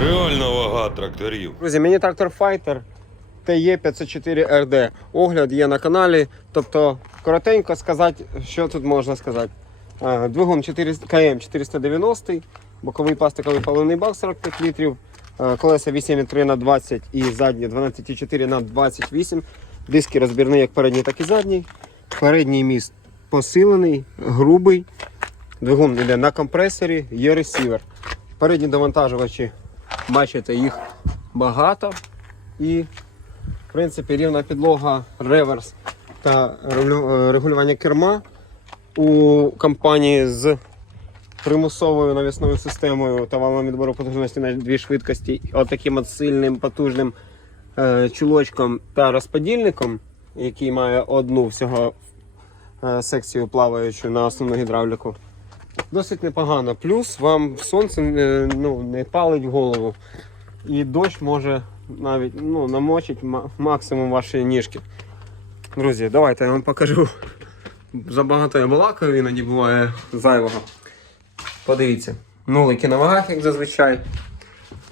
Реальна вага тракторів. Друзі, мені трактор Fighter TE 504 RD. Огляд є на каналі. Тобто, коротенько сказати, що тут можна сказати. Двигун 4 КМ 490, боковий пластиковий паливний бак 45 літрів, колеса 8,3 на 20 і задні 12,4 на 28. Диски розбірні як передній, так і задній. Передній міст посилений, грубий. Двигун йде на компресорі, є ресівер. Передні довантажувачі, бачите, їх багато. І, в принципі, рівна підлога, реверс та е, регулювання керма у компанії з примусовою навісною системою та валом відбору потужності на дві швидкості, отаким от сильним потужним е, чулочком та розподільником, який має одну всього е, секцію плаваючу на основну гідравліку. Досить непогано. Плюс вам сонце е, ну, не палить голову. І дощ може навіть ну, намочить максимум ваші ніжки. Друзі, давайте я вам покажу. Забагато я балакаю, іноді буває зайвого. Подивіться. Нулики на вагах, як зазвичай.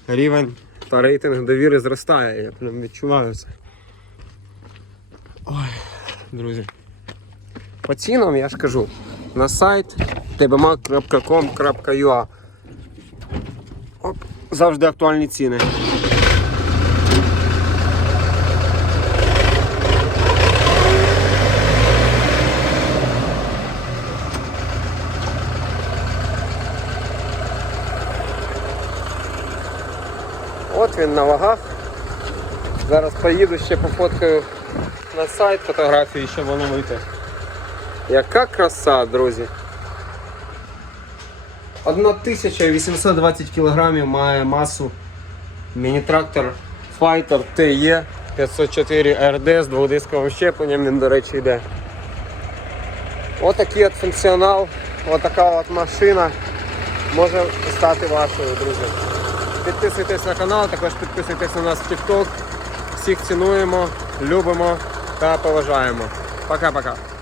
Рівень та рейтинг довіри зростає. Я прям відчуваю це. Ой, друзі. По цінам я ж кажу. На сайт tbmac.com.ua Завжди актуальні ціни. От він на вагах. Зараз поїду ще пофоткаю на сайт фотографії, щоб воно вийти. Яка краса, друзі! 1820 кг має масу міні-трактор Fighter TE 504 RD з двохдисковим щепленням, він, до речі, йде. Отакий от функціонал, отака от машина може стати вашою, друзі. Підписуйтесь на канал, також підписуйтесь на нас в TikTok. Всіх цінуємо, любимо та поважаємо. Пока-пока.